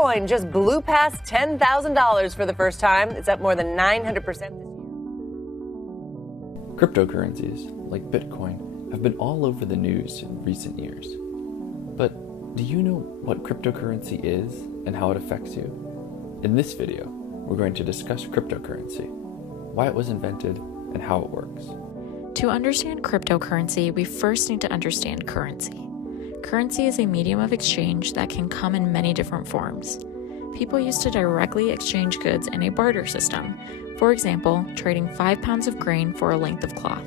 Bitcoin just blew past $10,000 for the first time. It's up more than 900% this year. Cryptocurrencies, like Bitcoin, have been all over the news in recent years. But do you know what cryptocurrency is and how it affects you? In this video, we're going to discuss cryptocurrency, why it was invented, and how it works. To understand cryptocurrency, we first need to understand currency. Currency is a medium of exchange that can come in many different forms. People used to directly exchange goods in a barter system, for example, trading 5 pounds of grain for a length of cloth.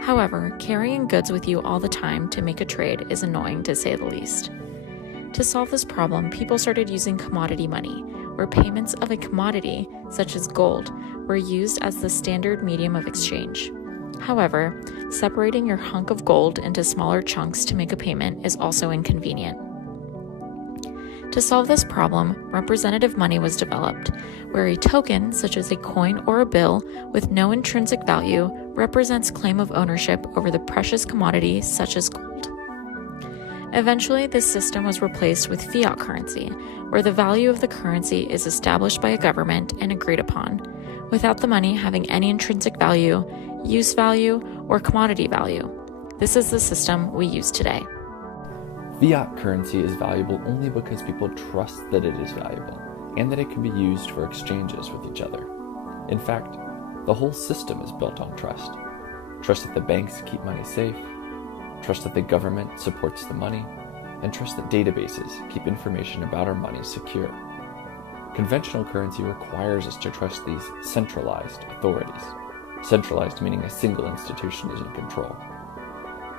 However, carrying goods with you all the time to make a trade is annoying to say the least. To solve this problem, people started using commodity money, where payments of a commodity, such as gold, were used as the standard medium of exchange. However, separating your hunk of gold into smaller chunks to make a payment is also inconvenient. To solve this problem, representative money was developed, where a token, such as a coin or a bill, with no intrinsic value, represents claim of ownership over the precious commodity such as gold. Eventually, this system was replaced with fiat currency, where the value of the currency is established by a government and agreed upon, without the money having any intrinsic value, use value, or commodity value. This is the system we use today. Fiat currency is valuable only because people trust that it is valuable and that it can be used for exchanges with each other. In fact, the whole system is built on trust. Trust that the banks keep money safe, trust that the government supports the money, and trust that databases keep information about our money secure. Conventional currency requires us to trust these centralized authorities. Centralized meaning a single institution is in control.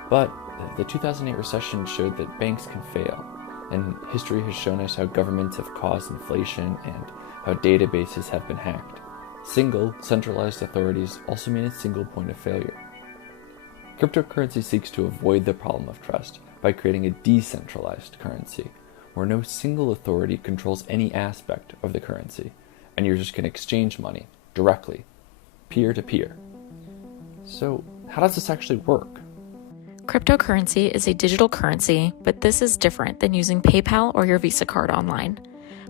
But the 2008 recession showed that banks can fail, and history has shown us how governments have caused inflation and how databases have been hacked. Single, centralized authorities also mean a single point of failure. Cryptocurrency seeks to avoid the problem of trust by creating a decentralized currency, where no single authority controls any aspect of the currency, and users can exchange money directly, peer-to-peer. So, how does this actually work? Cryptocurrency is a digital currency, but this is different than using PayPal or your Visa card online.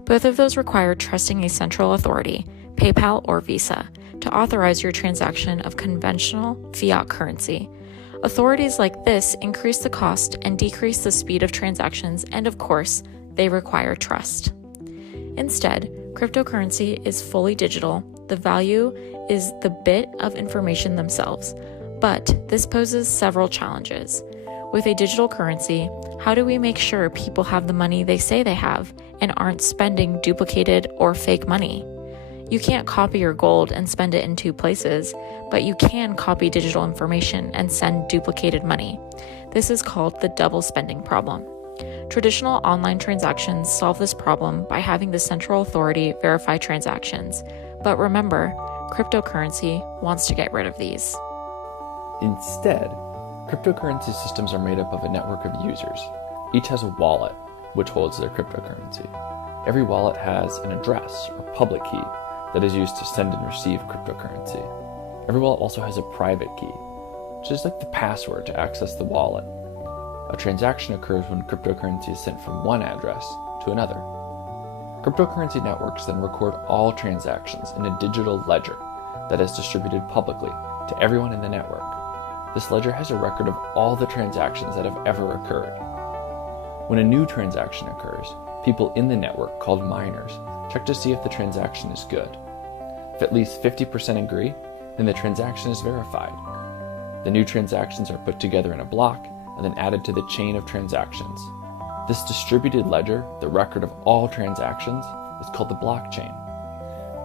Both of those require trusting a central authority, PayPal or Visa, to authorize your transaction of conventional fiat currency. Authorities like this increase the cost and decrease the speed of transactions, and of course, they require trust. Instead, cryptocurrency is fully digital. The value is the bit of information themselves, but this poses several challenges. With a digital currency, how do we make sure people have the money they say they have and aren't spending duplicated or fake money? You can't copy your gold and spend it in 2 places, but you can copy digital information and send duplicated money. This is called the double spending problem. Traditional online transactions solve this problem by having the central authority verify transactions. But remember, cryptocurrency wants to get rid of these. Instead, cryptocurrency systems are made up of a network of users. Each has a wallet, which holds their cryptocurrency. Every wallet has an address or public key that is used to send and receive cryptocurrency. Every wallet also has a private key, which is like the password to access the wallet. A transaction occurs when cryptocurrency is sent from one address to another. Cryptocurrency networks then record all transactions in a digital ledger that is distributed publicly to everyone in the network. This ledger has a record of all the transactions that have ever occurred. When a new transaction occurs, people in the network, called miners, check to see if the transaction is good. If at least 50% agree, then the transaction is verified. The new transactions are put together in a block and then added to the chain of transactions. This distributed ledger, the record of all transactions, is called the blockchain.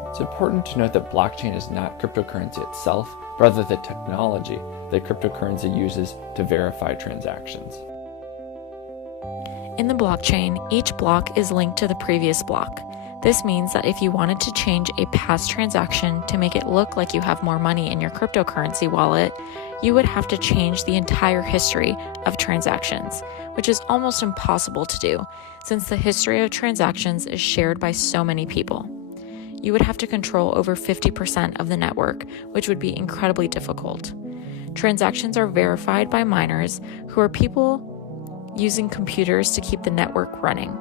It's important to note that blockchain is not cryptocurrency itself, but rather the technology that cryptocurrency uses to verify transactions. In the blockchain, each block is linked to the previous block. This means that if you wanted to change a past transaction to make it look like you have more money in your cryptocurrency wallet, you would have to change the entire history of transactions, which is almost impossible to do since the history of transactions is shared by so many people. You would have to control over 50% of the network, which would be incredibly difficult. Transactions are verified by miners, who are people using computers to keep the network running.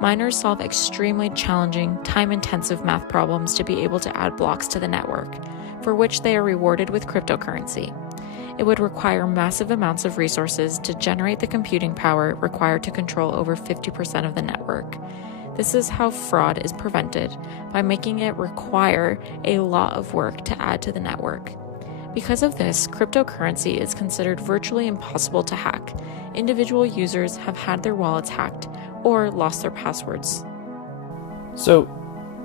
miners solve extremely challenging, time-intensive math problems to be able to add blocks to the network, for which they are rewarded with cryptocurrency. It would require massive amounts of resources to generate the computing power required to control over 50% of the network. This is how fraud is prevented, by making it require a lot of work to add to the network. Because of this, cryptocurrency is considered virtually impossible to hack. Individual users have had their wallets hacked or lost their passwords. So,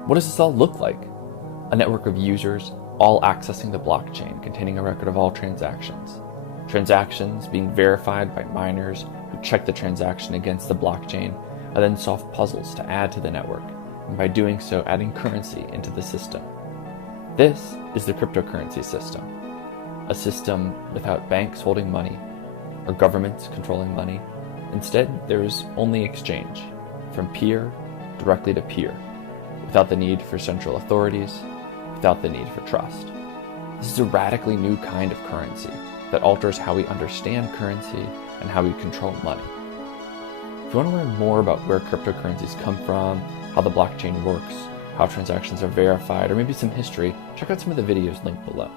what does this all look like? A network of users all accessing the blockchain containing a record of all transactions. Transactions being verified by miners who check the transaction against the blockchain and then solve puzzles to add to the network, and by doing so adding currency into the system. This is the cryptocurrency system. A system without banks holding money or governments controlling money. Instead, there is only exchange, from peer directly to peer, without the need for central authorities, without the need for trust. This is a radically new kind of currency that alters how we understand currency and how we control money. If you want to learn more about where cryptocurrencies come from, how the blockchain works, how transactions are verified, or maybe some history, check out some of the videos linked below.